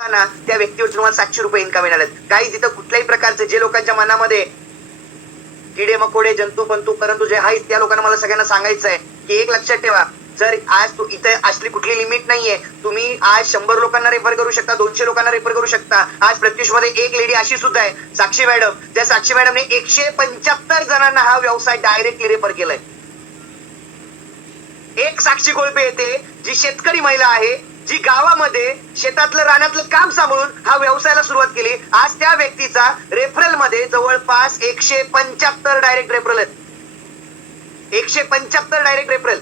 ना त्या व्यक्तीवर तुम्हाला 700 रुपये इन्कम येणार आहेत. काही तिथं कुठल्याही प्रकारचे जे लोकांच्या मनामध्ये किडे मकोडे जंतू पंतू परंतु जे आहेत त्या लोकांना मला सगळ्यांना सांगायचं आहे की एक लक्षात ठेवा, जर आज इथे असली कुठली लिमिट नाहीये. तुम्ही आज 100 लोकांना रेफर करू शकता, 200 लोकांना रेफर करू शकता. आज प्रत्युष मध्ये एक लेडी अशी सुद्धा आहे, साक्षी मॅडम. त्या साक्षी मॅडमने 175 जणांना हा व्यवसाय डायरेक्टली रेफर केलाय. एक साक्षी कोळपे येते, जी शेतकरी महिला आहे, जी गावामध्ये शेतातलं रानातलं काम सांभाळून हा व्यवसायाला सुरुवात केली. आज त्या व्यक्तीचा रेफरल मध्ये जवळपास 175 डायरेक्ट रेफरल आहेत. 175 डायरेक्ट रेफरल.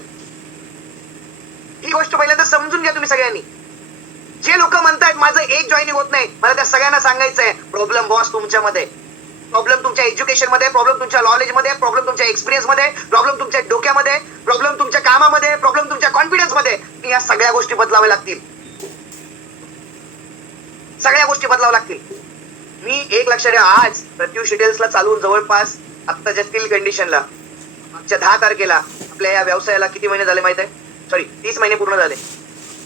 ही गोष्ट पहिल्यांदा समजून घ्या तुम्ही सगळ्यांनी. जे लोक म्हणतात माझं एक जॉईनिंग होत नाही, मला त्या सगळ्यांना सांगायचं आहे, प्रॉब्लेम बॉस तुमच्यामध्ये, प्रॉब्लेम तुमच्या एज्युकेशन मध्ये, प्रॉब्लेम तुमच्या नॉलेज मध्ये, प्रॉब्लेम तुमच्या एक्सपिरियन्स मध्ये, प्रॉब्लेम तुमच्या डोक्यामध्ये, प्रॉब्लेम तुमच्या कामामध्ये, प्रॉब्लेम तुमच्या कॉन्फिडन्स मध्ये. या सगळ्या गोष्टी बदलाव्या लागतील. सगळ्या गोष्टी बदलाव्या लागतील. मी एक लक्षात ठेवा, आज प्रत्युष डिटेल्सला चालून जवळपास आत्ताच्या स्टील कंडिशनला मागच्या 10 तारखेला आपल्या या व्यवसायाला किती महिने झाले माहित आहे? सॉरी 30 महिने पूर्ण झाले.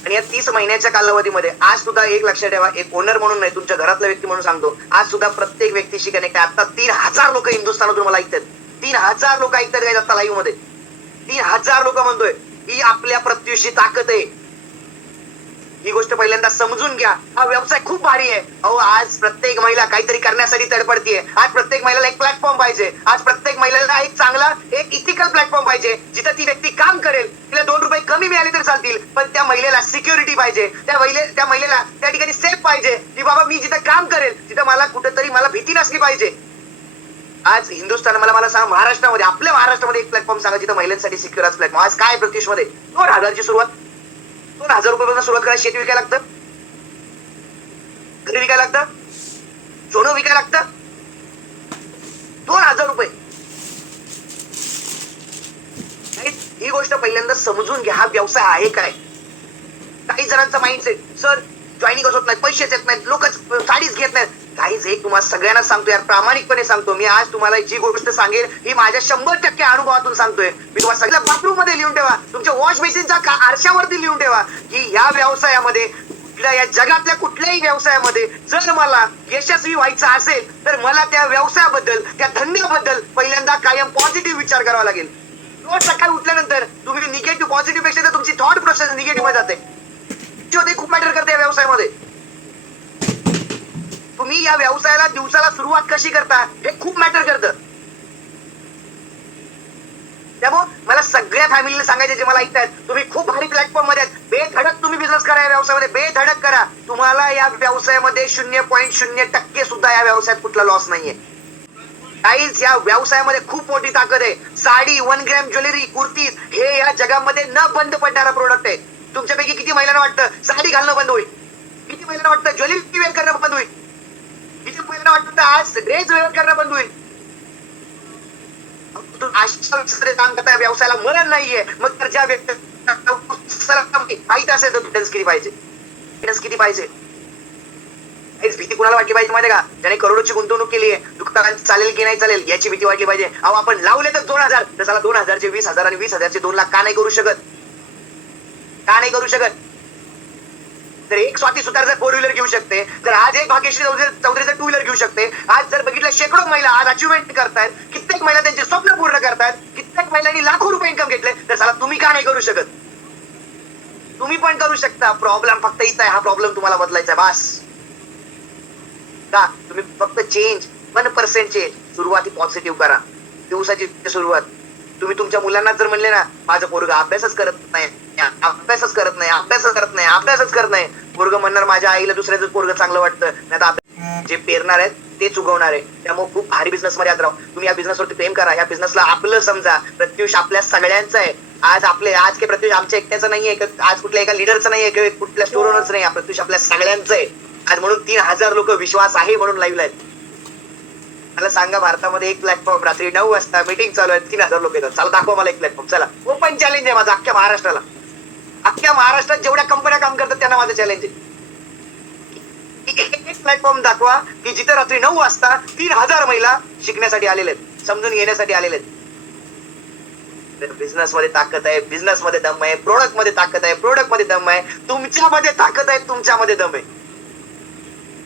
आणि या 30 महिन्याच्या कालावधीमध्ये आज सुद्धा एक लक्षात ठेवा, एक ओनर म्हणून नाही, तुमच्या घरातला व्यक्ती म्हणून सांगतो, आज सुद्धा प्रत्येक व्यक्तीशी कनेक्ट आहे. आता 3000 लोक हिंदुस्थानातून मला ऐकतात. 3000 लोक ऐकतात काय आता लाईव्ह मध्ये? 3000 लोक म्हणतोय. ही आपल्या प्रत्युषची ताकद आहे. ही गोष्ट पहिल्यांदा समजून घ्या. हा व्यवसाय खूप भारी आहे. अहो, आज प्रत्येक महिला काहीतरी करण्यासाठी तडपडतीये. आज प्रत्येक महिलाला एक प्लॅटफॉर्म पाहिजे. आज प्रत्येक महिलेला एक चांगला एक इथिकल प्लॅटफॉर्म पाहिजे, जिथं ती व्यक्ती काम करेल. तिला 2 रुपये कमी मिळाले तर चालतील, पण त्या महिलेला सिक्युरिटी पाहिजे. त्या महिलेला त्या ठिकाणी सेफ पाहिजे, की बाबा मी जिथं काम करेल तिथं मला कुठेतरी मला भीती नसली पाहिजे. आज हिंदुस्थान मला सांगा, महाराष्ट्रामध्ये, आपल्या महाराष्ट्रामध्ये एक प्लॅटफॉर्म सांगा जिथं महिलांसाठी सिक्युअर आज प्लॅटफॉर्म. आज काय प्रत्युष मध्ये 2000 ची सुरुवात, 2000 रुपयापासून सुरुवात करायला शेती विकायला लागतं, घरी विकायला लागतं, सोनं विकायला लागतं. 2000 रुपये. ही गोष्ट पहिल्यांदा समजून घ्या. हा व्यवसाय आहे काय? काही जणांचा माइंडसेट, सर जॉईनिंग होत नाही, पैसेच येत नाहीत, लोक साडीच घेत नाहीत. काहीच एक तुम्हाला सगळ्यांना सांगतो यार, प्रामाणिकपणे सांगतो मी. आज तुम्हाला जी गोष्ट सांगेल ही माझ्या 100% अनुभवातून सांगतोय. मी तुम्हाला सगळ्या बाथरूम मध्ये लिहून ठेवा, तुमच्या वॉश बेसिनच्या आरशावरती लिहून ठेवा, की या व्यवसायामध्ये, या जगातल्या कुठल्याही व्यवसायामध्ये जर मला यशस्वी व्हायचं असेल तर मला त्या व्यवसायाबद्दल, त्या धंद्याबद्दल पहिल्यांदा कायम पॉझिटिव्ह विचार करावा लागेल. रोज सकाळी उठल्यानंतर तुम्ही निगेटिव्ह पॉझिटिव्ह पेक्षा तर तुमची थॉट प्रोसेस निगेटिव्ह मध्ये जाते. खूप मॅटर करते या व्यवसायामध्ये. तुम्ही या व्यवसायाला दिवसाला सुरुवात कशी करता हे खूप मॅटर करतं. त्यामुळे मला सगळ्या फॅमिलीला सांगायचे जे मला ऐकतायत, तुम्ही खूप भारी प्लॅटफॉर्म मध्ये आहेत, बेधडक तुम्ही बिझनेस करा. या व्यवसायामध्ये बेधडक करा. तुम्हाला या व्यवसायामध्ये 0.0% सुद्धा या व्यवसायात कुठला लॉस नाहीये. काहीच, या व्यवसायामध्ये खूप मोठी ताकद आहे. साडी, 1 ग्रॅम ज्वेलरी, कुर्तीज हे या जगामध्ये न बंद पडणारा प्रोडक्ट आहे. तुमच्यापैकी किती महिलांना वाटतं साडी घालणं बंद होईल? किती महिलांना वाटतं ज्वेलरी वेअर करणं बंद होईल? किती महिलांना वाटतं आज ड्रेस वेअर करणं बंद होईल? काम करता व्यवसायाला मरण नाहीये. मग तर ज्या व्यक्ती माहित असेल तर किती पाहिजे, किती पाहिजे. भीती कुणाला वाटली पाहिजे माहिती का? ज्याने करोडोची गुंतवणूक केली आहे, दुकान चालेल की नाही चालेल याची भीती वाटली पाहिजे. अहो, आपण लावले तर 2000, तर त्याला 2000 चे 20,000 आणि 20,000 चे 2 लाख का नाही करू शकत? का नाही करू शकत? तर एक स्वाती सुतार जर 4 व्हीलर घेऊ शकते, तर आज एक भाग्यश्री चौधरी जर 2 व्हीलर घेऊ शकते. आज जर बघितलं शेकडो महिला आज अचिव्हमेंट करतायत, कित्येक महिला त्यांचे स्वप्न पूर्ण करतायत, कित्येक महिलांनी लाखो रुपये इन्कम घेतले, तर साला तुम्ही का नाही करू शकत? तुम्ही पण करू शकता. प्रॉब्लेम फक्त इथं आहे. हा प्रॉब्लेम तुम्हाला बदलायचा आहे बास. का तुम्ही फक्त चेंज 1% चेंज, सुरुवाती पॉझिटिव्ह करा. दिवसाची सुरुवात तुम्ही तुमच्या मुलांना जर म्हणले ना, माझं पोरगं अभ्यासच करत नाही, अभ्यासच करत नाही, अभ्यासच करत नाही, अभ्यासच करत नाही, पोरगं म्हणणार माझ्या आईला दुसऱ्याचं पोरगं चांगलं वाटतं, नाही तर जे पेरणार आहेत तेच उगवणार आहे. त्यामुळे खूप भारी बिझनेस मध्ये याद राहू. तुम्ही या बिझनेसवरती प्रेम करा. या बिझनेसला आपलं समजा. प्रत्युष आपल्या सगळ्यांचं आहे. आज काही प्रत्युष आमच्या एकट्याचं नाहीये, आज कुठल्या एका लिडरचं नाहीये, किंवा कुठल्या स्टोर ओनरचं नाही. प्रत्युष आपल्या सगळ्यांचं आहे. आज म्हणून 3000 लोक विश्वास आहे म्हणून लाईव्ह आहेत. मला सांगा, भारतामध्ये एक प्लॅटफॉर्म रात्री 9 वाजता मीटिंग चालू आहे, 3000 लोक येतात. चला दाखवा मला एक प्लॅटफॉर्म. चला, ओपन चॅलेंज आहे माझं अख्ख्या महाराष्ट्राला. अख्ख्या महाराष्ट्रात जेवढ्या कंपन्या काम करतात त्यांना माझं चॅलेंज आहे. एक प्लॅटफॉर्म दाखवा की जिथे रात्री 9 वाजता 3000 महिला शिकण्यासाठी आलेले आहेत, समजून घेण्यासाठी आलेले आहेत. बिझनेस मध्ये ताकद आहे, बिझनेस मध्ये दम आहे. प्रोडक्ट मध्ये ताकद आहे, प्रोडक्ट मध्ये दम आहे. तुमच्यामध्ये ताकद आहे, तुमच्यामध्ये दम आहे.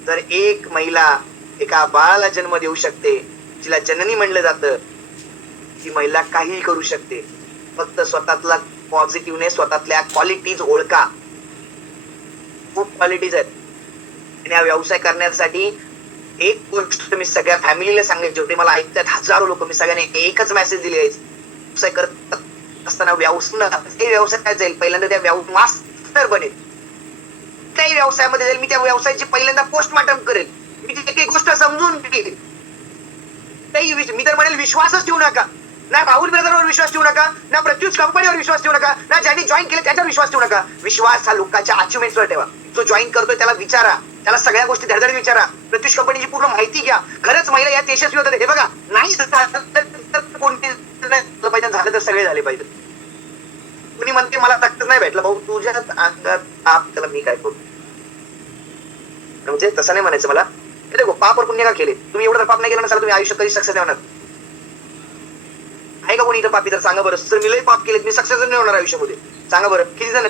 जर एक महिला एका बाळाला जन्म देऊ शकते, जिला जननी म्हणलं जातं, ती महिला काहीही करू शकते. फक्त स्वतःतला पॉझिटिव्हनेस, स्वतःतल्या क्वालिटीज ओळखा. खूप क्वालिटीज आहेत. आणि हा व्यवसाय करण्यासाठी एक गोष्ट मी सगळ्या फॅमिलीला सांगायची होती, मला ऐकतात हजारो लोक, मी सगळ्यांनी एकच मेसेज दिली आहे, व्यवसाय करत असताना व्यवसाय जाईल पहिल्यांदा त्या मास्टर बनेल. काही व्यवसायामध्ये जाईल, मी त्या व्यवसायाची पहिल्यांदा पोस्टमार्टम करेल, मी ती एक गोष्ट समजून घेईल. मी तर म्हणेल विश्वासच ठेवू नका, ना राहुल ब्रदरवर विश्वास ठेवू नका, ना प्रत्युष कंपनीवर विश्वास ठेवू नका, ना ज्यांनी जॉईन केलं त्याच्यावर विश्वास ठेवू नका. विश्वास हा लोकांच्या अचिव्हमेंट्सवर ठेवा. जो जॉईन करतोय त्याला विचारा, त्याला सगळ्या गोष्टी धडधड विचारा. प्रत्युष कंपनीची पूर्ण माहिती घ्या. खरंच महिला यात यशस्वी होतात हे बघा. नाही कोणते पाहिजे, झालं तर सगळे झाले पाहिजे. कुणी म्हणते मला सक्सेस नाही भेटला, भाऊ तुझ्या अंगात त्याला मी काय करू, म्हणजे तसं नाही म्हणायचं मला. देखो पाप और पुण्य का केले, तुम्ही एवढं पाप नाही केलं नसाल, तुम्ही आयुष्यात कधी सक्सेस नाही होणार. आहे का कोणी इथं पापी? तर सांगा बरं. सर मी लई पाप केले, मी सक्सेस नाही होणार आयुष्यामध्ये. सांगा बरं किती जण.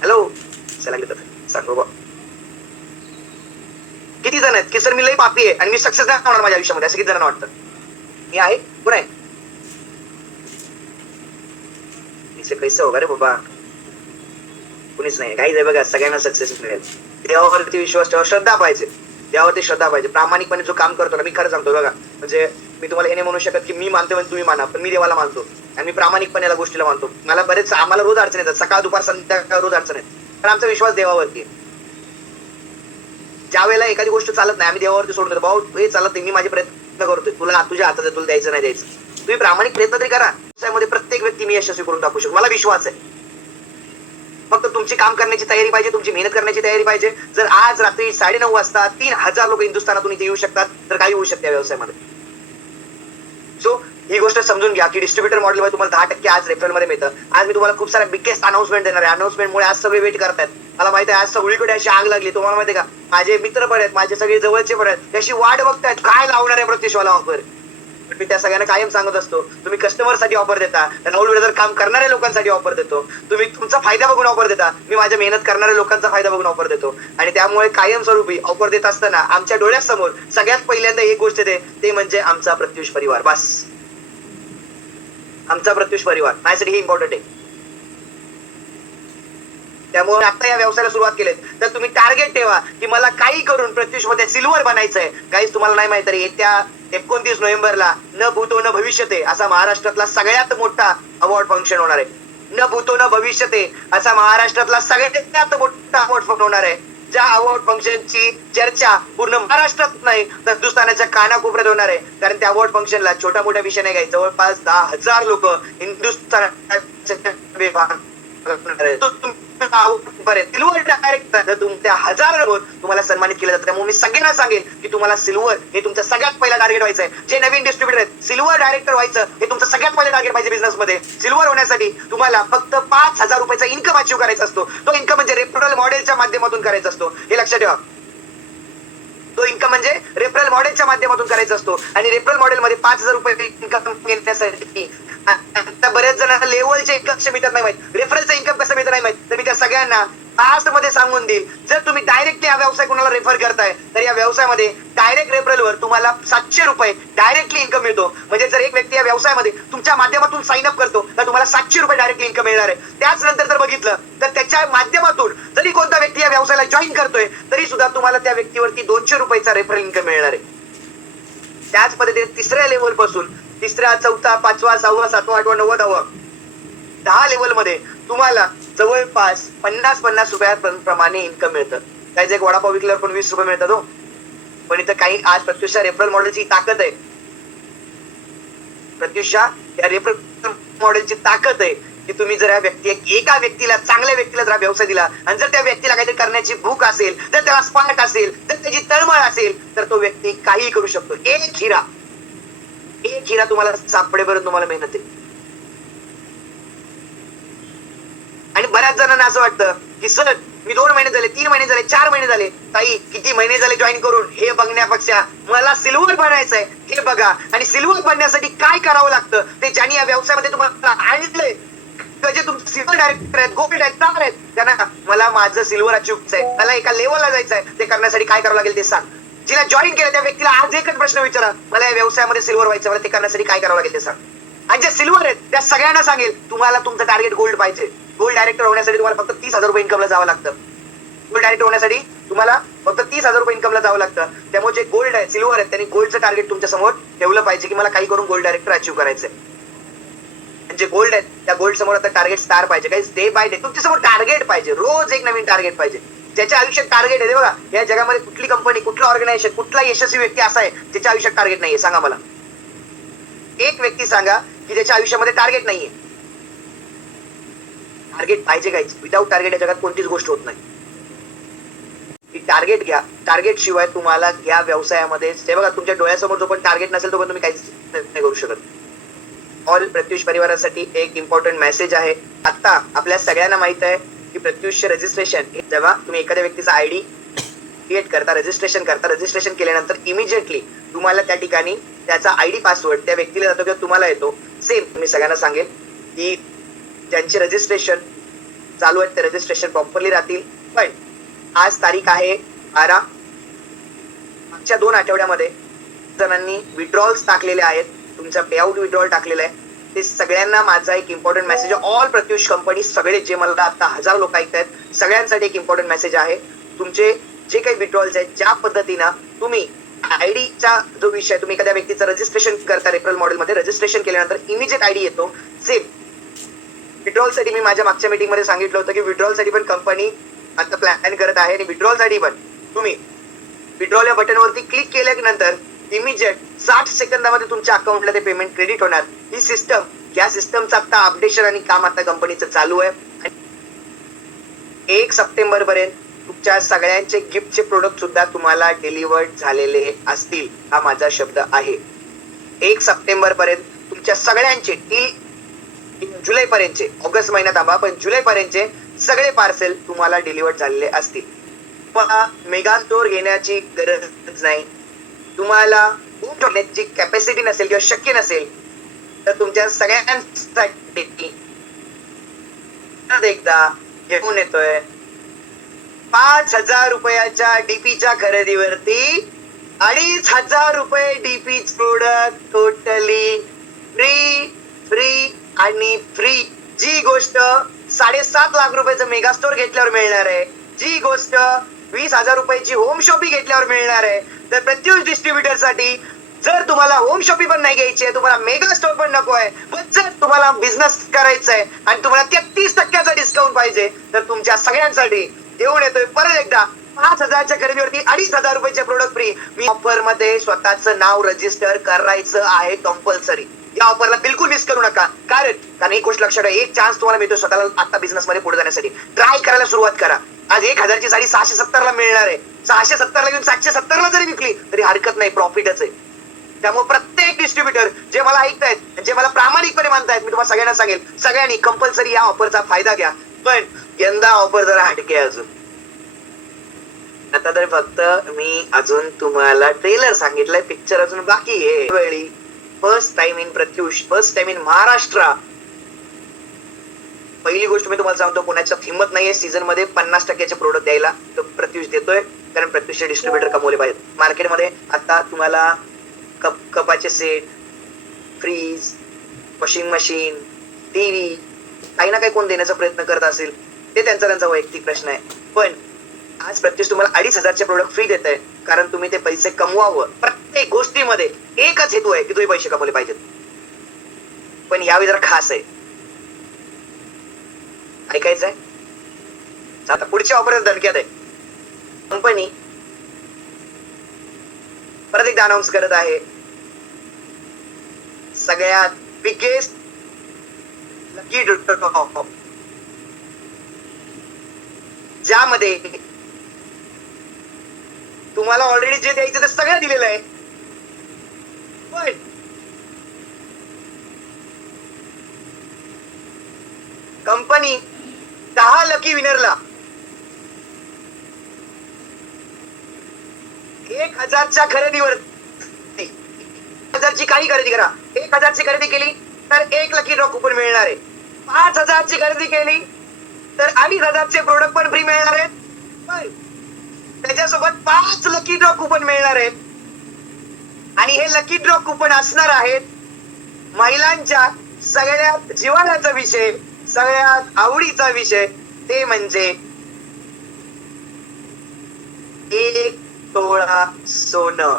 हॅलो चला सांग बाबा, किती जण आहेत की सर मी लई पापी आहे आणि मी सक्सेस नाही होणार माझ्या आयुष्यामध्ये, असं किती जणांना वाटतं? मी आहे कोण आहे? कैसे होगा रे बाबा, कुणीच नाही. काहीच आहे बघा, सगळ्यांना सक्सेस मिळेल. देवावरती विश्वास ठेवा, श्रद्धा पाहिजे, देवावरती श्रद्धा पाहिजे. प्रामाणिकपणे जो काम करतो ना, मी खरं सांगतो बघा, म्हणजे मी तुम्हाला हे नाही म्हणू शकत की मी मानतो म्हणजे तुम्ही माना, पण मी देवाला मानतो आणि मी प्रामाणिकपणे या गोष्टीला मानतो. मला बरेच आम्हाला रोज अडचण येतात, सकाळ दुपार संध्याकाळ रोज अडचण येतात, पण आमचा विश्वास देवावरती आहे. ज्या वेळेला एखादी गोष्ट चालत नाही, आम्ही देवावरती सोडून देतो, भाऊ हे चालत नाही, मी माझे प्रयत्न करतोय, तुला तुझ्या हातात आहे, तुला द्यायचं नाही द्यायचं. तुम्ही प्रामाणिक प्रयत्न तरी करा. व्यवसायामध्ये प्रत्येक व्यक्ती मी यशस्वी करून टाकू शकतो, मला विश्वास आहे. फक्त तुमची काम करण्याची तयारी पाहिजे, तुमची मेहनत करण्याची तयारी पाहिजे. जर आज रात्री 9:30 वाजता 3000 लोक हिंदुस्थानातून इथे येऊ शकतात, तर काही होऊ शकते या व्यवसायामध्ये. सो ही गोष्ट समजून घ्या की डिस्ट्रीब्युटर मॉडेल तुम्हाला 10% आज रेफरल मध्ये मिळतं. आज मी तुम्हाला खूप साऱ्या बिगेस्ट अनाउन्समेंट देणार आहे. अनाउन्समेंटमुळे आज सगळे वेट करतायत. मला माहिती आहे आज सगळीकडे अशी आग लागली, तुम्हाला माहिती आहे का? माझे मित्र पण आहेत, माझे सगळे जवळचे पण आहेत, त्याची वाट बघतायत काय लावणार आहे प्रत्यक्षवाला ऑफर. पण मी त्या सगळ्यांना कायम सांगत असतो, तुम्ही कस्टमर साठी ऑफर देता, राहुल ब्रदर काम करणाऱ्या लोकांसाठी ऑफर देतो. तुम्ही तुमचा फायदा बघून ऑफर देता, मी माझ्या मेहनत करणाऱ्या लोकांचा फायदा बघून ऑफर देतो. आणि त्यामुळे कायमस्वरूपी ऑफर देत असताना आमच्या डोळ्यासमोर सगळ्यात पहिल्यांदा एक गोष्ट ते म्हणजे आमचा प्रत्युष परिवार. बस, आमचा प्रत्युष परिवार माझ्यासाठी हे इम्पॉर्टंट आहे. त्यामुळे आता या व्यवसायाला सुरुवात केलीत तर तुम्ही टार्गेट ठेवा की मला काही करून प्रत्युष मध्ये सिल्वर बनायचंय. काहीच तुम्हाला नाही माहिती, येत्या 29 नोव्हेंबरला न भूतो न भविष्यते असा महाराष्ट्रातला सगळ्यात मोठा अवॉर्ड फंक्शन होणार आहे. न भूतो न भविष्यते असा महाराष्ट्रातला सगळ्यात मोठा अवॉर्ड फंक्शन होणार आहे. ज्या अवॉर्ड फंक्शनची चर्चा पूर्ण महाराष्ट्रात नाही तर हिंदुस्थानाच्या कानाकोपऱ्यात होणार आहे. कारण त्या अवॉर्ड फंक्शनला छोटा मोठा विषय नाही काय, जवळपास 10,000 लोक हिंदुस्थानाच्या सिल्वर डायरेक्ट तुमच्या हजारांवर तुम्हाला सन्मानित केलं जातं. त्यामुळे मी सगळ्यांना सांगेन की तुम्हाला सिल्वर हे तुमचं सगळ्यात पहिला टार्गेट व्हायचंय. जे नवीन डिस्ट्रीब्युटर आहेत, सिल्वर डायरेक्टर व्हायचं हे तुमचं सगळ्यात पहिलं टार्गेट पाहिजे. बिझनेस मध्ये सिल्वर होण्यासाठी तुम्हाला फक्त 5,000 रुपयाचा इन्कम अचीव्ह करायचा असतो. तो इन्कम म्हणजे रेफरल मॉडेलच्या माध्यमातून करायचा असतो, हे लक्षात ठेवा. तो इन्कम म्हणजे रेफरल मॉडेलच्या माध्यमातून करायचा असतो. आणि रेफरल मॉडेल मध्ये 5,000 रुपये इन्कम घेण्यासाठी आता बऱ्याच जणांना लेवलचे इन्कम कसे मिळतात नाही माहित, रेफरलचं इन्कम कसं मिळतं नाही माहित. तर मी त्या सगळ्यांना फास्ट मध्ये सांगून देईल. जर तुम्ही डायरेक्टली हा व्यवसाय कोणाला रेफर करताय तर या व्यवसायामध्ये डायरेक्ट रेफरलवर तुम्हाला 700 रुपये डायरेक्टली इन्कम मिळतो. म्हणजे जर एक व्यक्ती या व्यवसायामध्ये तुमच्या माध्यमातून साइन अप करतो तर तुम्हाला 700 रुपये डायरेक्टली इन्कम मिळणार आहे. त्याच नंतर जर बघितलं तर त्याच्या माध्यमातून जरी कोणता व्यक्ती या व्यवसायाला जॉईन करतोय तरी सुद्धा तुम्हाला त्या व्यक्तीवरती 200 रुपयाचा रेफरल इन्कम मिळणार आहे. त्याच पद्धतीने तिसऱ्या लेवल पासून तिसरा, चौथा, 5वा, 6वा, 7वा, 8वा, 9वा, 10वा 10 लेवल मध्ये तुम्हाला जवळपास 50 रुपयाप्रमाणे इन्कम मिळतं. काही एक वडापाव विकल्यावर पण 20 रुपये मिळतात हो. पण इथं काही आज प्रत्युषा रेफरल मॉडेलची ताकद आहे. प्रत्युषा या रेफरल मॉडेलची ताकद आहे की तुम्ही जर एका व्यक्तीला, चांगल्या व्यक्तीला जर व्यवसाय दिला आणि जर त्या व्यक्तीला काहीतरी करण्याची भूक असेल, जर त्याला स्पार्क असेल, जर त्याची तळमळ असेल तर तो व्यक्ती काही करू शकतो. एक हिरा तुम्हाला सापडेपर्यंत तुम्हाला मेहनत आहे. आणि बऱ्याच जणांना असं वाटतं की सर मी 2 महिने झाले, 3 महिने झाले, 4 महिने झाले, ताई किती महिने झाले जॉईन करून, हे बघण्यापेक्षा मला सिल्वर बनायचंय हे बघा. आणि सिल्वर बनण्यासाठी काय करावं लागतं ते ज्यांनी या व्यवसायामध्ये तुम्हाला आणलंय जे तुमचे सिल्वर डायरेक्टर आहेत, गोल्ड आहेत, स्टार आहेत, त्यांना मला माझं सिल्वर अचीव करायचंय, मला एका लेवलला जायचंय, ते करण्यासाठी काय करावं लागेल ते सांग. जिला जॉईन केलं त्या व्यक्तीला आज एकच प्रश्न विचारा, मला या व्यवसायामध्ये सिल्वर व्हायचं, मला ते करण्यासाठी काय करावं लागेल ते सांग. आणि जे सिल्वर आहेत त्या सगळ्यांना सांगेल, तुम्हाला तुमचं टार्गेट गोल्ड पाहिजे. गोल्ड डायरेक्टर होण्यासाठी तुम्हाला फक्त 30,000 रुपये इन्कमला जावं लागतं. गोल्ड डायरेक्टर होण्यासाठी तुम्हाला फक्त 30,000 रुपये इन्कमला जावं लागतं. त्यामुळे जे गोल्ड आहे, सिल्वर आहे, त्यांनी गोल्डचं टार्गेट तुमच्या समोर ठेवलं पाहिजे की मला काही करून गोल्ड डायरेक्टर अचीव्ह करायचंय. जे गोल्ड आहेत त्या गोल्ड समोर आता टार्गेट स्टार पाहिजे. काही डे बाय डे तुमच्या समोर टार्गेट पाहिजे, रोज एक नवीन टार्गेट पाहिजे. ज्याच्या आयुष्यात टार्गेट आहे, बघा या जगामध्ये कुठली कंपनी, कुठलं ऑर्गनायझेशन, कुठला यशस्वी व्यक्ती असा आहे ज्याच्या आयुष्यात टार्गेट नाहीये? सांगा मला एक व्यक्ती सांगा की ज्याच्या आयुष्यामध्ये टार्गेट नाहीये. टार्गेट पाहिजे. काही विदाऊट टार्गेट या जगात कोणतीच गोष्ट होत नाही. टार्गेट घ्या. टार्गेट शिवाय तुम्हाला या व्यवसायामध्ये ते बघा तुमच्या डोळ्यासमोर जो पण टार्गेट नसेल तो पण तुम्ही काहीच नाही करू शकत. ऑल प्रत्युष परिवारासाठी एक इम्पॉर्टंट मेसेज आहे. आता आपल्या सगळ्यांना माहित आहे की प्रत्युष रजिस्ट्रेशन, जेव्हा तुम्ही एखाद्या व्यक्तीचा आयडी क्रिएट करता, रजिस्ट्रेशन केल्यानंतर इमिजिएटली तुम्हाला त्या ठिकाणी त्याचा आयडी पासवर्ड त्या व्यक्तीला जातो किंवा तुम्हाला येतो. सेम मी सगळ्यांना सांगेल की ज्यांचे रजिस्ट्रेशन चालू आहेत ते रजिस्ट्रेशन प्रॉपरली राहतील. पण आज तारीख आहे 12. मागच्या 2 आठवड्यामध्ये जणांनी विड्रॉल्स टाकलेले आहेत, तुमचा पेआउट विड्रॉल टाकलेला आहे. ते सगळ्यांना माझा एक इम्पॉर्टंट मेसेज आहे. ऑल प्रत्युष कंपनी सगळे जे मला आता 1000 लोक ऐकतायत सगळ्यांसाठी एक इम्पॉर्टंट मेसेज आहे. तुमचे जे काही विड्रॉल्स आहेत, ज्या पद्धतीनं तुम्ही आयडीचा जो विषय, तुम्ही एखाद्या व्यक्तीचं रजिस्ट्रेशन करता रेफरल मॉडेलमध्ये, रजिस्ट्रेशन केल्यानंतर इमिजिएट आयडी येतो. सेम विड्रॉलसाठी मी माझ्या मागच्या मीटिंग मध्ये सांगितलं होतं की विड्रॉलसाठी पण कंपनी आता प्लॅन करत आहे. आणि विड्रॉलसाठी पण तुम्ही विड्रॉल या बटनवरती क्लिक केल्यानंतर इमिजिएट 60 सेकंदामध्ये तुमच्या अकाउंटला ते पेमेंट क्रेडिट होणार. ही सिस्टम, या सिस्टमचं आता अपडेशन आणि काम आता कंपनीचं चालू आहे. 1 सप्टेंबर पर्यंत तुमच्या सगळ्यांचे गिफ्टचे प्रोडक्ट सुद्धा तुम्हाला डिलिव्हर्ड झालेले असतील. हा माझा शब्द आहे. 1 सप्टेंबर पर्यंत तुमच्या सगळ्यांचे जुलै पर्यंतचे, ऑगस्ट महिन्यात आंबा पण जुलै पर्यंतचे सगळे पार्सल तुम्हाला डिलिव्हर्ड झालेले असतील. तुम्हाला मेगा स्टोअर घेण्याची गरज नाही. तुम्हाला होम ठेवण्याची कॅपॅसिटी नसेल किंवा शक्य नसेल तर तुमच्या सगळ्यांसाठी एकदा घेऊन येतोय 5,000 रुपयाच्या डीपीच्या खरेदीवरती 2,500 रुपये डीपी प्रोडक्ट टोटली फ्री आणि फ्री. जी गोष्ट 7.5 लाख रुपयाचं मेगा स्टोअर घेतल्यावर मिळणार आहे, जी गोष्ट 20,000 रुपयाची होम शॉपी घेतल्यावर मिळणार आहे. तर प्रत्युष डिस्ट्रीब्युटर साठी जर तुम्हाला होम शॉपी पण नाही घ्यायची आहे, तुम्हाला मेगा स्टोअर पण नको आहे, पण जर तुम्हाला बिझनेस करायचा आहे आणि तुम्हाला 33% डिस्काउंट पाहिजे तर तुमच्या सगळ्यांसाठी घेऊन येतोय परत एकदा 5,000च्या खरेदीवरती 2,500 रुपयाचे प्रोडक्ट फ्री. मी ऑफर मध्ये स्वतःचं नाव रजिस्टर करायचं आहे कंपल्सरी. या ऑफरला बिलकुल मिस करू नका. कारण एक गोष्ट लक्षात ठेवा, एक चान्स तुम्हाला मिळतो स्वतःला आता बिझनेस मध्ये पुढे जाण्यासाठी. ट्राय करायला सुरुवात करा. आज 1,000ची साडी 670 ला मिळणार आहे. 670 ला घेऊन 770 ला जरी विकली तरी हरकत नाही, प्रॉफिटच आहे. त्यामुळे प्रत्येक डिस्ट्रीब्युटर जे मला ऐकतायत, जे मला प्रामाणिकपणे मानतायत, मी तुम्हाला सगळ्यांना सांगेल, सगळ्यांनी कंपल्सरी या ऑफरचा फायदा घ्या. पण यंदा ऑफर जरा हटके अजून. आता तर फक्त मी अजून तुम्हाला ट्रेलर सांगितलंय, पिक्चर अजून बाकी आहे. वेळी first time in Pratyush, first time in Maharashtra. पहिली गोष्ट मी तुम्हाला सांगतो, कोणाच्या हिंमत नाहीये सीझन मध्ये 50% प्रोडक्ट द्यायला, तो प्रत्युष देतोय. कारण प्रत्युषचे डिस्ट्रीब्युटर कमवले पाहिजेत. मार्केटमध्ये आता तुम्हाला कपाचे set, fridge, washing machine, TV काही ना काही कोण देण्याचा प्रयत्न करत असेल, ते त्यांचा वैयक्तिक प्रश्न आहे. पण आज प्रत्युष तुम्हाला 2,500चे प्रोडक्ट फ्री देत आहे, कारण तुम्ही ते पैसे कमवावं. प्रत्येक गोष्टीमध्ये एकच हेतू आहे की तुम्ही पैसे कमवले पाहिजेत. पण यावेळी जरा खास आहे, ऐकायचंय. आता पुढच्या ऑफर धडक्यात आहे. कंपनी परत एकदा अनाऊन्स करत आहे सगळ्यात बिगेस्ट लकी ड्रॉ, ज्यामध्ये तुम्हाला ऑलरेडी जे द्यायचं ते सगळं दिलेलं आहे. पण कंपनी 10 लकी विनरला 1,000च्या खरेदीवर 1,000ची काही खरेदी करा, 1,000ची खरेदी केली तर 1 लकी ड्रॉ कुपन मिळणार आहे. 5,000ची खरेदी केली तर 2,500चे प्रोडक्ट पण फ्री मिळणार आहेत, पण त्याच्यासोबत 5 लकी ड्रॉ कुपन मिळणार आहेत. आणि हे लकी ड्रॉ कुपन असणार आहेत महिलांच्या सगळ्यात जिव्हाळ्याचा विषय, सगळ्यात आवडीचा विषय, ते म्हणजे 1 तोळा सोनं.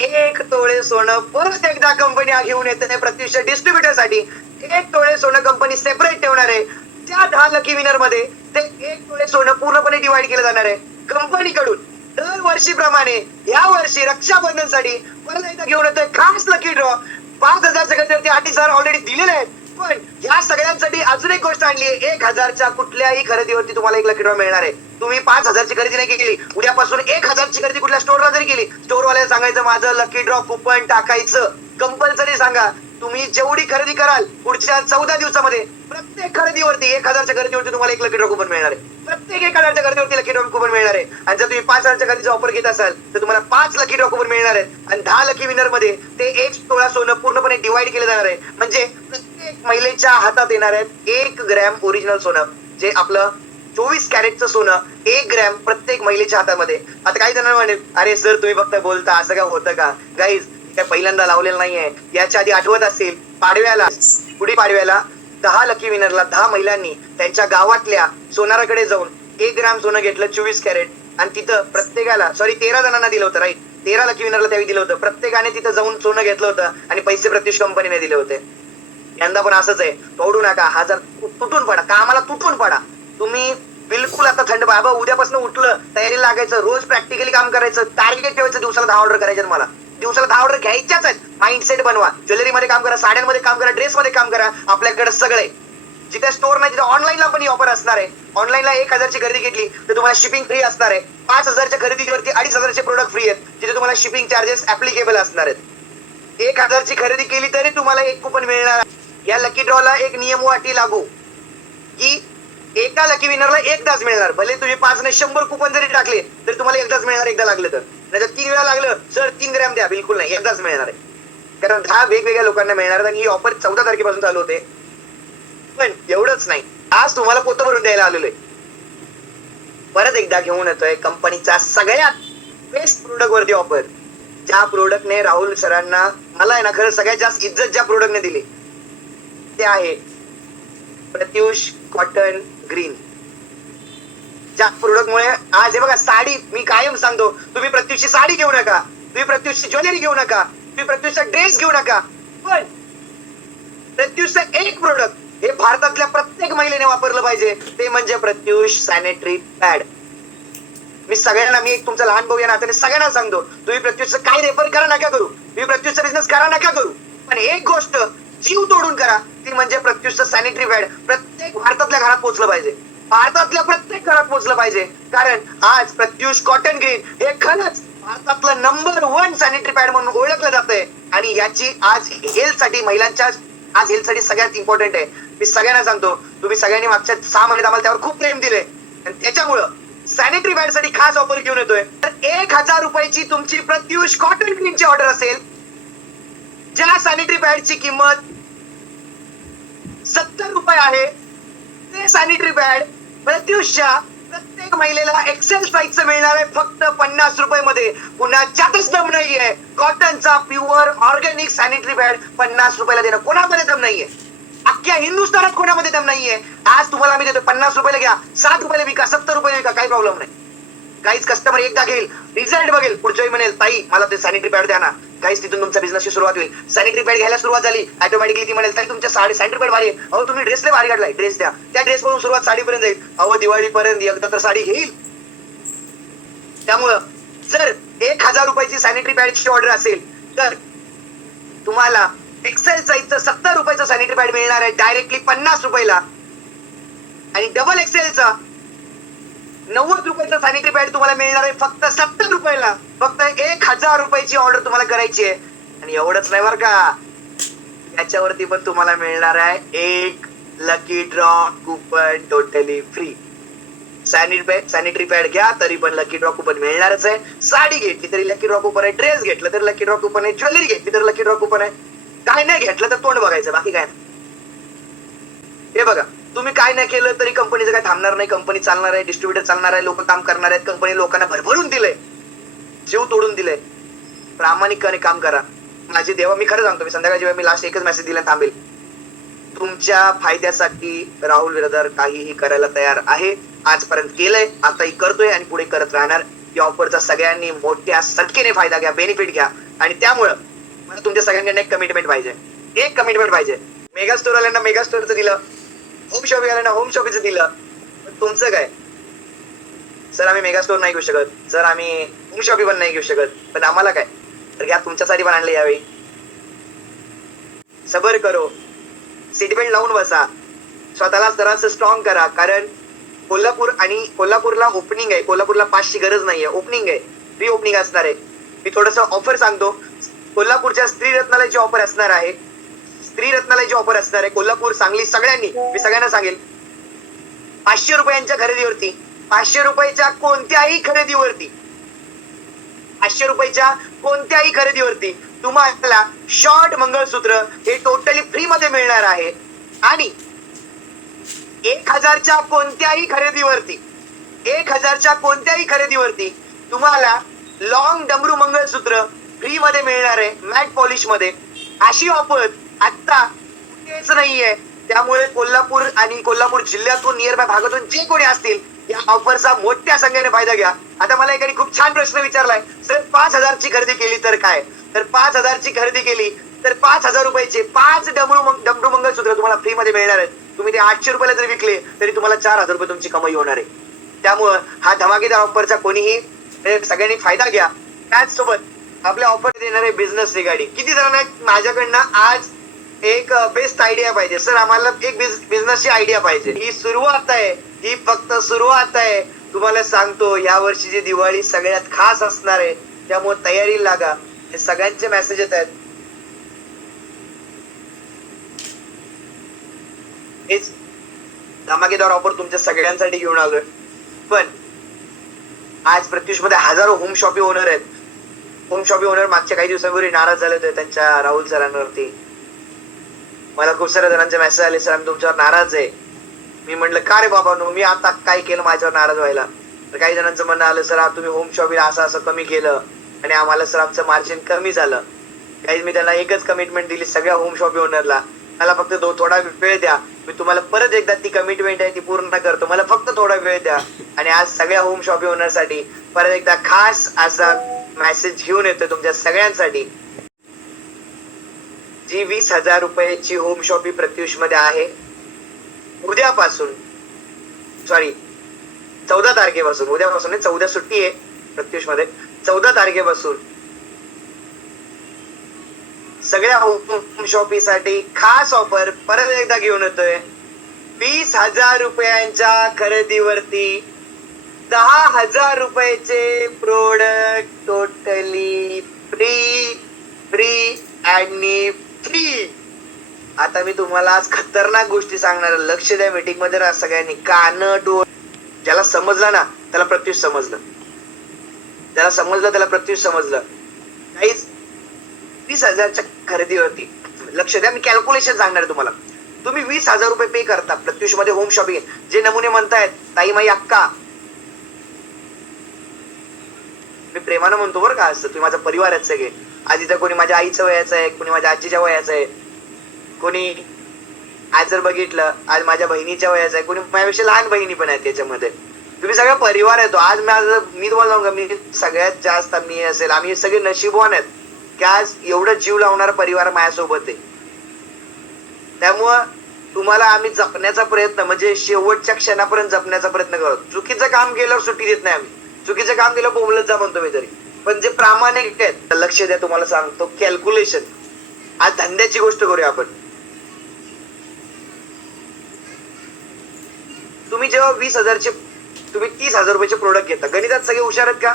1 तोळे सोनं परत एकदा कंपनी घेऊन येते प्रत्युष डिस्ट्रीब्युटर साठी. 1 तोळे सोनं कंपनी सेपरेट ठेवणार आहे. त्या 10 लकी विनर मध्ये ते 1 तोळे सोनं पूर्णपणे डिवाइड केलं जाणार आहे कंपनीकडून. दरवर्षीप्रमाणे या वर्षी रक्षाबंधनसाठी परत एकदा घेऊन येतोय खास लकी ड्रॉ. 5,000च्या खरेदीवरती 8,000 ऑलरेडी दिलेले आहेत, पण या सगळ्यांसाठी अजून एक गोष्ट आणली आहे. 1,000च्या कुठल्याही खरेदीवरती तुम्हाला एक लकी ड्रॉ मिळणार आहे. तुम्ही 5,000ची खरेदी नाही केली, उद्यापासून 1,000ची खरेदी कुठल्या स्टोअरला जरी केली, स्टोअरवाल्याला सांगायचं माझं लकी ड्रॉ कुपन टाकायचं. कंपल्सरी सांगा. तुम्ही जेवढी खरेदी कराल पुढच्या 14 दिवसामध्ये प्रत्येक खरेदीवरती 1,000च्या खरेदीवरती तुम्हाला एक लकी ड्रॉ कुपन मिळणार आहे. प्रत्येक 1,000च्या खरेदीवरती लकी ड्रॉ कुपन मिळणार आहे. आणि जर तुम्ही 5,000च्या खरेदीचा ऑफर घेत असाल तर तुम्हाला 5 लकी ड्रॉ कुपन मिळणार आहेत. आणि 10 लकी विनर मध्ये ते 1 तोळा सोनं पूर्णपणे डिवाइड केलं जाणार आहे. म्हणजे प्रत्येक महिलेच्या हातात येणार आहेत 1 ग्रॅम ओरिजिनल सोनं, जे आपलं 24 कॅरेटचं सोनं 1 ग्रॅम प्रत्येक महिलेच्या हातामध्ये. आता काही जणांना म्हणेल अरे सर तुम्ही फक्त बोलता, असं काय होतं का? गाईज काय पहिल्यांदा लावलेलं नाहीये. याच्या आधी आठवत असेल पाडव्याला, गुढी पाडव्याला 10 लकी विनरला 10 महिलांनी त्यांच्या गावातल्या सोनाराकडे जाऊन 1 ग्रॅम सोनं घेतलं 24 कॅरेट. आणि तिथं प्रत्येकाला 13 जणांना दिलं होतं, राईट, 13 लकी विनरला त्यावेळी दिलं होतं. प्रत्येकाने तिथं जाऊन सोनं घेतलं होतं आणि पैसे प्रत्युष कंपनीने दिले होते. यंदा पण असंच आहे. तोडू नका, हजार तुटून पडा, कामाला तुटून पडा. तुम्ही बिलकुल आता थंड बाबा उद्यापासून उठलं तयारी लागायचं, रोज प्रॅक्टिकली काम करायचं, टार्गेट ठेवायचं दिवसाला 10 ऑर्डर करायचे. मला दिवसाला 10 ऑर्डर घ्यायच्याच आहेत. माइंडसेट बनवा. ज्वेलरीमध्ये काम करा, साड्यांमध्ये काम करा, ड्रेसमध्ये काम करा. आपल्याकडे सगळे जिथे स्टोअर नाही तिथे ऑनलाईनला पण ही ऑफर असणार आहे. ऑनलाईनला 1,000ची खरेदी घेतली तर तुम्हाला शिपिंग फ्री असणार आहे. 5,000च्या खरेदीवरती 2,500चे प्रोडक्ट फ्री आहेत, जिथे तुम्हाला शिपिंग चार्जेस ऍप्लिकेबल असणार आहेत. 1,000ची खरेदी केली तरी तुम्हाला एक कुपन मिळणार. या लकी ड्रॉला एक नियम अटी लागू की एका लकी विनरला एकदाच मिळणार. भले तुम्ही 5 ने 100 कुपन जरी टाकले तरी तुम्हाला एकदाच मिळणार. एकदा लागलं तर, नाही 3 वेळा लागलं सर 3 ग्रॅम द्या, बिलकुल नाही, एकदाच मिळणार आहे. कारण 10 वेगवेगळ्या लोकांना मिळणार. आणि ही ऑफर 14 तारखेपासून चालू होते. पण एवढंच नाही, आज तुम्हाला पोतं भरून द्यायला आलेलो आहे. परत एकदा घेऊन येतोय कंपनीचा सगळ्यात बेस्ट प्रोडक्ट वरती ऑफर. ज्या प्रोडक्टने राहुल सरांना, मला आहे ना खरं सगळ्यात जास्त इज्जत ज्या प्रोडक्टने दिली ते आहे प्रत्युष कॉटन ग्रीन. ज्या प्रोडक्ट मुळे आज हे बघा, साडी मी कायम सांगतो, तुम्ही प्रत्युषची साडी घेऊ नका, तुम्ही प्रत्युषची ज्वेलरी घेऊ नका, तुम्ही प्रत्युषचा ड्रेस घेऊ नका, पण प्रत्युषचं एक प्रोडक्ट हे भारतातल्या प्रत्येक महिलेने वापरलं पाहिजे, ते म्हणजे प्रत्युष सॅनिटरी पॅड. मी सगळ्यांना, मी एक तुमचा लहान भाऊ या नात्याने सगळ्यांना सांगतो, तुम्ही प्रत्युषचं काय रेफर करा नका करू, तुम्ही प्रत्युषचा बिझनेस करा नका करू, पण एक गोष्ट जीव तोडून करा, ती म्हणजे प्रत्युषचं सॅनिटरी पॅड प्रत्येक भारतातल्या घरात पोहोचलं पाहिजे. भारतातल्या प्रत्येक घरात पोहोचलं पाहिजे. कारण आज प्रत्युष कॉटन ग्रीन हे खरंच भारतातलं नंबर 1 सॅनिटरी पॅड म्हणून ओळखलं जातंय. आणि याची आज हेल्थसाठी, महिलांच्या आज हेल्थसाठी सगळ्यात इम्पॉर्टंट आहे. मी सगळ्यांना सांगतो, तुम्ही सगळ्यांनी मागच्या 6 महिन्यात आम्हाला त्यावर खूप प्रेम दिले आणि त्याच्यामुळं सॅनिटरी पॅड साठी खास ऑफर घेऊन येतोय. तर 1,000 रुपयाची तुमची प्रत्युष कॉटन ग्रीनची ऑर्डर असेल, ज्या सॅनिटरी पॅडची किंमत 70 रुपये आहे, ते सॅनिटरी पॅड प्रत्युषच्या प्रत्येक महिलेला एक्सेल साईजचं मिळणार आहे फक्त 50 रुपये मध्ये. पुन्हा ज्यातच दम नाहीये, कॉटनचा प्युअर ऑर्गॅनिक सॅनिटरी पॅड 50 रुपयाला देणं कोणामध्ये दम नाहीये. अख्ख्या हिंदुस्थानात कोणामध्ये दम नाहीये. आज तुम्हाला मी देतो 50 रुपयाला घ्या, 60 रुपयाला विका, 70 रुपयाला विका, काही प्रॉब्लेम नाही. काहीच कस्टमर एकदा घेईल, रिझल्ट बघेल, पुढच्या वेळी म्हणेल ताई मला ते सॅनिटरी पॅड द्या ना. काहीच तिथून तुमच्या बिझनेसची सुरुवात होईल. सॅनिटरी पॅड घ्यायला सुरुवात झाली, ऑटोमॅटिकली ती म्हणेल ताई तुमच्या सॅनिटरी पॅड भारी आहे, अहो तुम्ही ड्रेसले भारी काढलाय, ड्रेस द्या. त्या ड्रेस पासून सुरुवात साडीपर्यंत जाईल, अहो दिवाळीपर्यंत एकदा तर साडी घेईल. त्यामुळं जर 1,000 रुपयाची सॅनिटरी पॅडची ऑर्डर असेल तर तुम्हाला एक्सेल साईजचं 70 रुपयाचं सॅनिटरी पॅड मिळणार आहे डायरेक्टली 50 रुपयाला. आणि डबल एक्सेलचा 90 रुपयाचा सॅनिटरी पॅड तुम्हाला मिळणार आहे फक्त 70 रुपयाला. फक्त 1,000 रुपयाची ऑर्डर तुम्हाला करायची आहे. आणि एवढंच नाही बरं का, याच्यावरती पण तुम्हाला मिळणार आहे एक lucky draw coupon totally free. Sanitary pad घ्या तरी पण लकी ड्रॉ कुपन मिळणारच आहे. साडी घेतली तरी लकी ड्रॉ कुपन आहे, ड्रेस घेतलं तर लकी ड्रॉ कुपन आहे, ज्वेलरी घेतली तर लकी ड्रॉ कुपन आहे. काय नाही घेतलं तर तोंड बघायचं, बाकी काय नाही. हे बघा, तुम्ही काय नाही केलं तरी कंपनीचं काय थांबणार नाही, कंपनी चालणार आहे, डिस्ट्रीब्युटर चालणार आहे, लोक काम करणार आहेत, कंपनी लोकांना भरभरून दिलंय, जीव तोडून दिलंय. प्रामाणिकपणे काम करा. माझी देवा, मी खरं सांगतो, मी संध्याकाळची वेळ मी लास्ट एकच मेसेज दिला, थांबेल. तुमच्या फायद्यासाठी राहुल ब्रदर काहीही करायला तयार आहे. आजपर्यंत केलंय, आताही करतोय आणि पुढे करत राहणार. या ऑफरचा सगळ्यांनी मोठ्या संख्येने फायदा घ्या, बेनिफिट घ्या. आणि त्यामुळं मला तुमच्या सगळ्यांकडे एक कमिटमेंट पाहिजे, एक कमिटमेंट पाहिजे. मेगा स्टोर वाल्यांना मेगा स्टोअरचं दिलं, होम शॉपिंग वाल्यांना होम शॉपिंगचं दिलं, पण तुमचं काय? सर आम्ही मेगा स्टोर नाही घेऊ शकत, सर आम्ही होम शॉपिंग पण नाही घेऊ शकत, पण आम्हाला काय? तर घ्या, तुमच्यासाठी पण आणले यावेळी. सबर करो, सीट बेल्ट लावून बसा, स्वतःला जरासं स्ट्रॉंग करा. कारण कोल्हापूरला ओपनिंग आहे, कोल्हापूरला पासची गरज नाहीये, ओपनिंग आहे, प्री ओपनिंग असणार आहे. मी थोडस ऑफर सांगतो. कोल्हापूरच्या स्त्री रत्नालयाची ऑफर असणार आहे, स्त्री रत्नालयाची ऑफर असणार आहे. कोल्हापूर, सांगली, सगळ्यांनी, मी सगळ्यांना सांगेल, 500 रुपयांच्या खरेदीवरती, 500 रुपयाच्या कोणत्याही खरेदीवरती, 500 रुपयाच्या कोणत्याही खरेदीवरती तुम्हाला शॉर्ट मंगळसूत्र हे टोटली फ्री मध्ये मिळणार आहे. आणि 1000च्या कोणत्याही खरेदीवरती, 1000च्या कोणत्याही खरेदीवरती तुम्हाला लॉंग डमरू मंगळसूत्र फ्री मध्ये मिळणार आहे, मॅट पॉलिश मध्ये. अशी ऑफर आता कुठेच नाहीये. त्यामुळे कोल्हापूर आणि कोल्हापूर जिल्ह्यातून, नियर बाय भागातून जे कोणी असतील, या ऑफरचा मोठ्या संख्येने फायदा घ्या. आता मला एकाने खूप छान प्रश्न विचारलाय, सर 5000ची खरेदी केली तर काय? तर 5000ची खरेदी केली तर 5000 रुपयाचे 5 डमरू मंगळसूत्र तुम्हाला फ्री मध्ये मिळणार आहेत. तुम्ही ते 800 रुपयाला जरी विकले तरी तुम्हाला 4000 रुपये तुमची कमाई होणार आहे. त्यामुळं हा धमाकेदार ऑफरचा कोणीही सगळ्यांनी फायदा घ्या. त्याचसोबत आपल्या ऑफर देणारे बिझनेस रिगार्डिंग किती जणांना माझ्याकडनं आज एक बेस्ट आयडिया पाहिजे, सर आम्हाला एक बिझनेसची आयडिया पाहिजे. ही सुरुवात आहे, ही फक्त सुरुवात आहे. तुम्हाला सांगतो, या वर्षीची दिवाळी सगळ्यात खास असणार आहे, त्यामुळे तयारी लागा. हे सगळ्यांचे मेसेज येत आहेत. हेच धमाकेदार ऑफर तुमच्या सगळ्यांसाठी घेऊन आलोय. पण आज प्रत्युष मध्ये हजारो होम शॉपिंग ओनर आहेत. होम शॉपिंग ओनर मागच्या काही दिवसांपूर्वी नाराज झाले होते त्यांच्या राहुल सरांवरती. मला खूप साऱ्या जणांचे मेसेज आले, सर आम्ही तुमच्यावर नाराज आहे. मी म्हटलं का रे बाबा नो, मी आता काय केलं माझ्यावर नाराज व्हायला? तर काही जणांचं म्हणणं आलं, सर तुम्ही होम शॉपिंग असं असं कमी केलं आणि आम्हाला सर आमचं मार्जिन कमी झालं. काही मी त्यांना एकच कमिटमेंट दिली सगळ्या होम शॉपिंग ओनरला, मला फक्त थोडा वेळ द्या, मी तुम्हाला परत एकदा ती कमिटमेंट आहे ती पूर्ण करतो, मला फक्त थोडा वेळ द्या. आणि आज सगळ्या होम शॉपिंग ओनरसाठी परत एकदा खास असा मेसेज घेऊन येतोय तुमच्या सगळ्यांसाठी. जी 20,000 रुपयाची होम शॉपिंग प्रत्युष मध्ये आहे, उद्यापासून, सॉरी 14 तारखेपासून, उद्यापासून 14 सुट्टी आहे प्रत्युष मध्ये, 14 तारखेपासून सगळ्या होम शॉपिंग साठी खास ऑफर परत एकदा घेऊन येतोय. 20,000 रुपयांच्या खरेदीवरती 10,000 रुपयाचे प्रोडक्ट टोटली फ्री आणि फ्री. आता मी तुम्हाला आज खतरनाक गोष्टी सांगणार, लक्ष द्या मीटिंग मध्ये राहा सगळ्यांनी, कान डोळ. ज्याला समजलं ना त्याला प्रत्युष समजलं, ज्याला समजलं त्याला प्रत्युष समजलं. काहीच 20,000च्या खरेदीवरती लक्ष द्या, मी कॅल्क्युलेशन सांगणार तुम्हाला. तुम्ही 20,000 रुपये पे करता प्रत्युष मध्ये होम शॉपिंग. जे नमुने म्हणतायत ताई माई अक्का, मी प्रेमानं म्हणतो बरं का, असं तुम्ही माझा परिवार आहेत सगळे. आज इथं कोणी माझ्या आईचं वयाचं आहे, कोणी माझ्या आजीच्या वयाचं आहे, कोणी आज जर बघितलं आज माझ्या बहिणीच्या वयाचं आहे, कोणी माझ्यापेक्षा लहान बहिणी पण आहेत त्याच्यामध्ये. तुम्ही सगळा परिवार येतो. आज मी तुम्हाला सांगू का, मी सगळ्यात जास्त मी असेल, आम्ही सगळे नशीबवान आहेत की आज एवढं जीव लावणारा परिवार माझ्यासोबत आहे. त्यामुळं तुम्हाला आम्ही जपण्याचा प्रयत्न, म्हणजे शेवटच्या क्षणापर्यंत जपण्याचा प्रयत्न करतो. चुकीचं काम केल्यावर सुट्टी देत नाही आम्ही, चुकीचं काम केलं बोंबलत जा म्हणतो मी तरी. पण जे प्रामाणिक आहेत लक्ष द्या, तुम्हाला सांगतो कॅल्क्युलेशन. आज धंद्याची गोष्ट करूया आपण. तुम्ही जेव्हा 20,000चे, तुम्ही 30,000 रुपयाचे प्रोडक्ट घेता, गणितात सगळे हुशार आहेत का?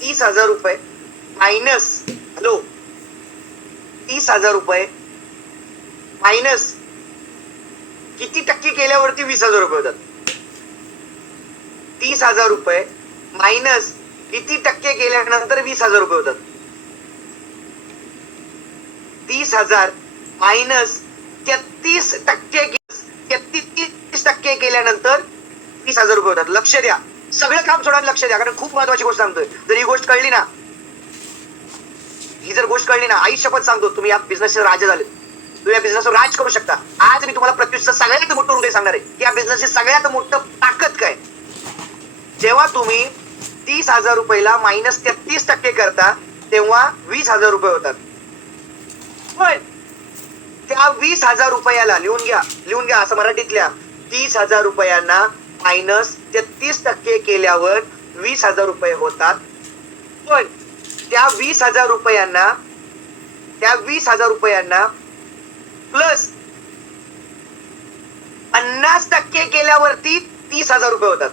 ₹30,000 मायनस, हॅलो, 30,000 रुपये मायनस किती टक्के केल्यावरती 20,000 रुपये होतात? 30,000 रुपये मायनस किती टक्के केल्यानंतर 20,000 रुपये होतात? 30,000 मायनस 33% 33% केल्यानंतर 20,000 रुपये होतात. लक्ष द्या, सगळं काम सोडा, लक्ष द्या, कारण खूप महत्वाची गोष्ट सांगतोय. जर ही गोष्ट कळली ना, ही जर गोष्ट कळली ना, आयुष्यभर सांगतो, तुम्ही या बिझनेसचे राजा झाले. तुम्ही या बिझनेसवर राज करू शकता. आज मी तुम्हाला प्रत्युषचं सगळ्यात मोठं हृदय सांगणार आहे की या बिझनेसची सगळ्यात मोठं ताकद काय. जेव्हा तुम्ही 30,000 रुपयाला मायनस 33% करता तेव्हा 20,000 रुपये होतात. पण त्या 20,000 रुपयाला लिहून घ्या असं मराठीतल्या, 30,000 रुपयांना मायनस 33% केल्यावर 20,000 रुपये होतात. पण त्या 20,000 रुपयांना प्लस 50% केल्यावरती 30,000 रुपये होतात.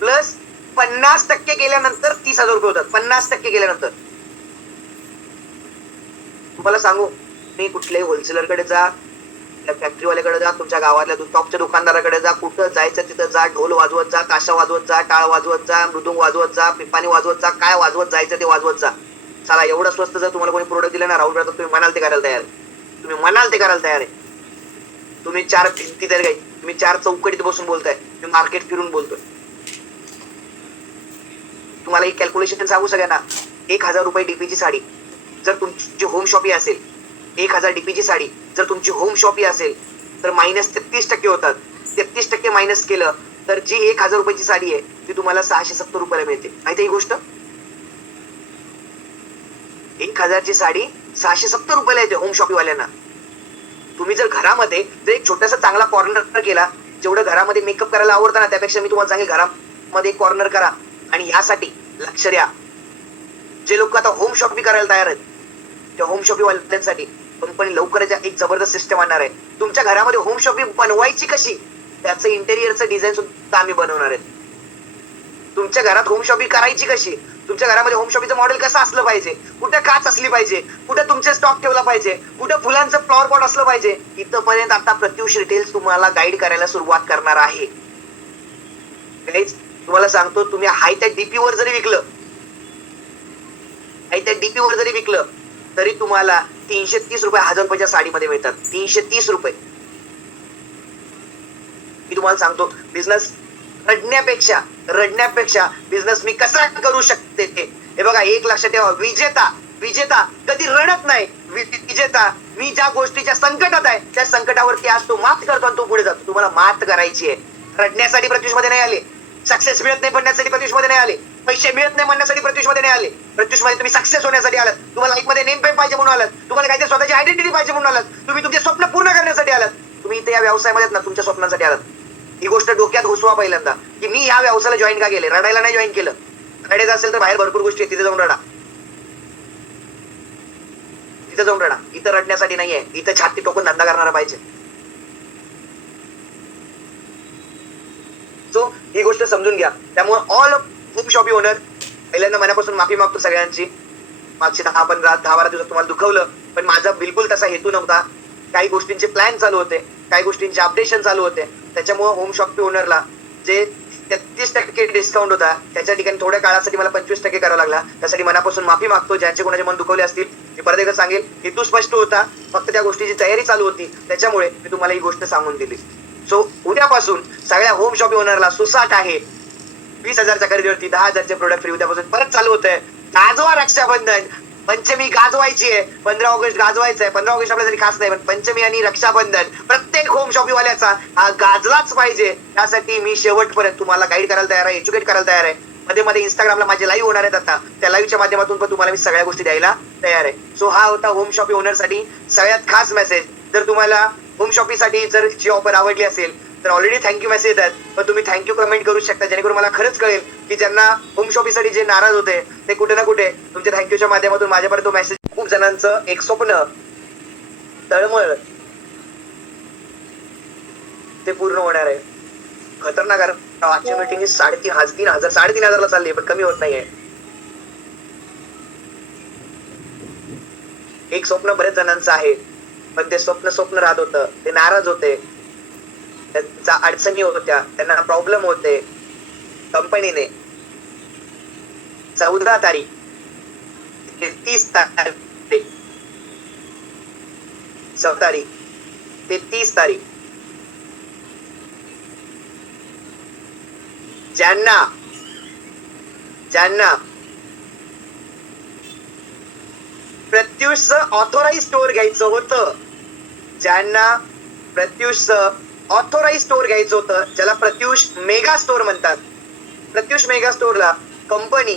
प्लस 50% केल्यानंतर 30,000 रुपये होतात. 50% केल्यानंतर तुम्हाला सांगू, मी कुठल्याही होलसेलरकडे जा, फॅक्टरीवाल्याकडे जा, तुमच्या गावातल्या टॉपच्या दुकानदाराकडे जा, कुठं जायचं तिथं जा, ढोल वाजवत जा, ताशा वाजवत जा, टाळ वाजवत जा, मृदुंग वाजवत जा, पिपाणी वाजवत जा, काय वाजवत जायचं ते वाजवत जा. चला, एवढं स्वस्त जर तुम्हाला कोणी प्रोडक्ट दिलं ना राहुल ब्रदर, तुम्ही म्हणाल ते करायला तयार आहे. तुम्ही 4 भिंती तर काही, तुम्ही 4 चौकटीत बसून बोलताय, मी मार्केट फिरून बोलतोय. तुम्हाला एक कॅल्क्युलेशन सांगू सगळ्यांना. 1,000 रुपये डीपीची साडी जर तुमची होम शॉपी असेल, 1,000 डीपीची साडी जर तुमची होम शॉपी असेल तर मायनस 33% होतात. 33% मायनस केलं तर जी 1,000 रुपयाची साडी आहे ती तुम्हाला 670 रुपयाला मिळते. माहिती ही गोष्ट? 1,000 ची साडी 670 रुपयाला येते होम शॉपी वाल्यांना. तुम्ही जर घरामध्ये जर एक छोटासा चांगला कॉर्नर केला, जेवढं घरामध्ये मेकअप करायला आवडतं ना, त्यापेक्षा मी तुम्हाला सांगेल घरामध्ये एक कॉर्नर करा. आणि यासाठी लक्ष द्या, जे लोक आता होम शॉपिंग करायला तयार आहेत, त्या होम शॉपिंग वाल्यांसाठी कंपनी लवकरच एक जबरदस्त सिस्टम आणणार आहे. तुमच्या घरामध्ये होम शॉपिंग बनवायची कशी, त्याचं इंटेरियरचं डिझाईन सुद्धा आम्ही बनवणार आहे. तुमच्या घरात होम शॉपिंग करायची कशी, तुमच्या घरामध्ये होम शॉपिंगचं मॉडेल कसं असलं पाहिजे, कुठे काच असली पाहिजे, कुठे तुमचे स्टॉक ठेवला पाहिजे, कुठे फुलांचं फ्लॉवर पॉट असलं पाहिजे, इथपर्यंत आता प्रत्युष रिटेल्स तुम्हाला गाईड करायला सुरुवात करणार आहे. गाईज, तुम्हाला सांगतो, तुम्ही हाय त्या डीपीवर जरी विकलं तरी तुम्हाला 330 रुपये 1,000 रुपयाच्या साडीमध्ये मिळतात. 330 रुपये. मी तुम्हाला सांगतो, बिझनेस रडण्यापेक्षा बिझनेस मी कसा करू शकते हे बघा. एक लक्षात ठेवा, विजेता कधी रडत नाही. विजेता मी ज्या गोष्टीच्या संकटात आहे त्या संकटावरती आज तो मात करतो आणि तो पुढे जातो. तुम्हाला मात करायची आहे. रडण्यासाठी प्रत्युष मध्ये नाही आले, सक्सेस मिळत नाही म्हणण्यासाठी प्रत्युष मध्ये नाही आले, पैसे मिळत नाही म्हणण्यासाठी प्रत्युष मध्ये नाही आले. प्रत्युष मध्ये तुम्ही सक्सेस होण्यासाठी आलात. तुम्हाला लाईफ मध्ये नेम पेन पाहिजे म्हणून आलात. तुम्हाला काहीतरी स्वतःची आयडेंटिटी पाहिजे म्हणून आलात. तुम्ही तुमचे स्वप्न पूर्ण करण्यासाठी आलात. तुम्ही इथे या व्यवसायामध्ये ना तुमच्या स्वप्नांसाठी आलात. ही गोष्ट डोक्यात घुसवा पहिल्यांदा की मी या व्यवसायाला जॉईन का केले. रडायला नाही जॉईन केलं. रडायचं असेल तर बाहेर भरपूर गोष्टी आहेत, तिथे जाऊन रडा. इथं रडण्यासाठी नाहीये. इथं छाती टोकून धंदा करणारा पाहिजे. सो ही गोष्ट समजून घ्या. त्यामुळे ऑल होम शॉपिंग ओनर, पहिल्यांदा मनापासून माफी मागतो सगळ्यांची. मागचे 10-12 दिवसात तुम्हाला दुखवलं, पण माझा बिलकुल तसा हेतू नव्हता. काही गोष्टींचे प्लॅन चालू होते, काही गोष्टींचे अपडेशन चालू होते. त्याच्यामुळे होम शॉपिंग ओनरला जे 33% डिस्काउंट होता त्याच्या ठिकाणी थोड्या काळासाठी मला 25% करावा लागला. त्यासाठी मनापासून माफी मागतो. ज्यांचे कोणाचे मन दुखवले असतील, मी परत एकदा सांगेल, हेतू स्पष्ट होता, फक्त त्या गोष्टीची तयारी चालू होती, त्याच्यामुळे मी तुम्हाला ही गोष्ट सांगून दिली. सो उद्यापासून सगळ्या होम शॉपिंग ओनरला सुसाट आहे. 20,000च्या खरेदीवरती 10,000चे प्रोडक्ट फ्री उद्यापासून परत चालू होत आहे. गाजवा रक्षाबंधन. पंचमी गाजवायची आहे. 15 ऑगस्ट गाजवायचं आहे. 15 ऑगस्ट आपल्यासाठी खास नाही, पण पंचमी आणि रक्षाबंधन प्रत्येक होम शॉपिंग वाल्याचा हा गाजलाच पाहिजे. त्यासाठी मी शेवटपर्यंत तुम्हाला गाईड करायला तयार आहे, एज्युकेट करायला तयार आहे. मध्ये इंस्टाग्रामला माझे लाईव्ह होणार आहेत. आता त्या लाईव्हच्या माध्यमातून पण तुम्हाला मी सगळ्या गोष्टी द्यायला तयार आहे. सो हा होता होम शॉपिंग ओनर साठी सगळ्यात खास मेसेज. जर तुम्हाला होम शॉपिंग साठी जर जी ऑफर आवडली असेल तर ऑलरेडी थँक्यू मेसेज येतात, पण तुम्ही थँक्यू कमेंट करू शकता, जेणेकरून मला खरंच कळेल की ज्यांना होम शॉपिंग साठी जे नाराज होते ते कुठे ना कुठे तुमच्या थँक्यूच्या माध्यमातून माझ्यापर्यंत तो मेसेज. खूप जणांचं एक स्वप्न तळमळ ते पूर्ण होणार आहे. खतरनाक. आजच्या मीटिंग 3,500 चालली, पण कमी होत नाहीये. एक स्वप्न बरेच जणांचं आहे, पण ते स्वप्न राहत होतं. ते नाराज होते, त्यांच्या अडचणी होत्या, त्यांना प्रॉब्लेम होते. कंपनीने 14 तारीख 30 तारीख तारीख ते 30 तारीख ज्यांना प्रत्युषचं ऑथोराइज स्टोअर घ्यायचं होतं, ज्यांना प्रत्युषचं ऑथोराइज स्टोअर घ्यायचं होतं, ज्याला प्रत्युष मेगा स्टोअर म्हणतात, प्रत्युष मेगा स्टोअरला कंपनी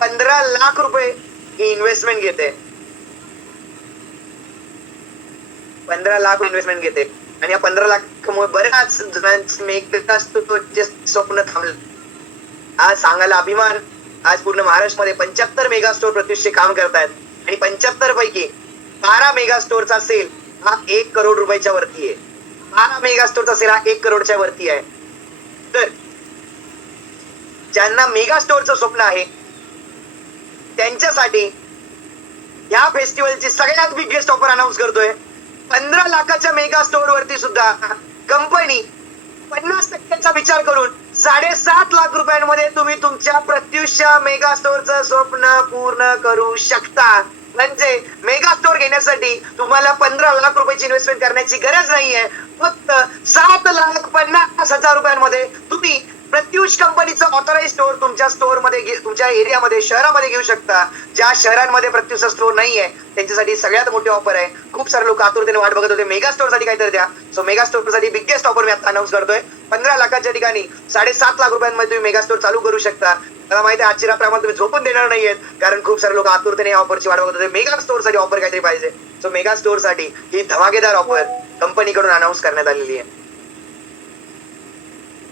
15 लाख रुपये ही इन्व्हेस्टमेंट घेते, 15 लाख इन्व्हेस्टमेंट घेते. आणि या 15 लाखामुळे बऱ्याच जणांचे मेगा स्टोअरचे स्वप्न थांबले. आज सांगायला अभिमान, आज पूर्ण महाराष्ट्रामध्ये 75 मेगा स्टोअर प्रत्युषचे काम करतायत आणि 75 पैकी 12 मेगा स्टोअरचा सेल हा 1 करोड रुपयाच्या वरती आहे. 12 मेगा स्टोअरचा सेल हा 1 करोडच्या वरती आहे. तर ज्यांना मेगा स्टोअरचं स्वप्न आहे त्यांच्यासाठी या फेस्टिवलची सगळ्यात बिगेस्ट ऑफर अनाऊन्स करतोय. 15 लाखाच्या मेगा स्टोअर वरती सुद्धा कंपनी 50% विचार करून 7.5 लाख रुपयांमध्ये तुम्ही तुमच्या प्रत्युषच्या मेगा स्टोअरचं स्वप्न पूर्ण करू शकता. म्हणजे मेगा स्टोअर घेण्यासाठी तुम्हाला 15 लाख रुपयाची इन्व्हेस्टमेंट करण्याची गरज नाहीये. फक्त 7,50,000 रुपयांमध्ये तुम्ही प्रत्युष कंपनीचं ऑथोराइज स्टोअर तुमच्या स्टोअर मध्ये, तुमच्या एरियामध्ये, शहरामध्ये घेऊ शकता. ज्या शहरांमध्ये प्रत्युषचा स्टोअर नाहीये त्यांच्यासाठी सगळ्यात मोठी ऑफर आहे. खूप सारे लोक आतुरतेने वाट बघत होते मेगा स्टोअर साठी काहीतरी द्या. सो मेगा स्टोअर साठी बिगेस्ट ऑफर मी आता अनाऊन्स करतोय. 15 लाखाच्या ठिकाणी 7.5 लाख रुपयांमध्ये तुम्ही मेगा स्टोअर चालू करू शकता. मला माहिती आहे आजची रात्र आम्हाला तुम्ही झोपून देणार नाहीयेत, कारण खूप सारे लोक आतुरतेने या ऑफरची वाट बघत होते. मेगा स्टोअर साठी ऑफर काहीतरी पाहिजे. सो मेगा स्टोअर साठी ही धमाकेदार ऑफर कंपनीकडून अनाऊन्स करण्यात आलेली आहे.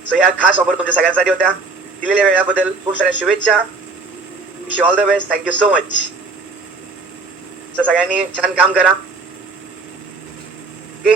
सो या खास ऑफर तुमच्या सगळ्यांसाठी होत्या. दिलेल्या वेळाबद्दल खूप साऱ्या शुभेच्छा. Wish you all the best. Thank you so much. So सगळ्यांनी छान काम करा. ओके.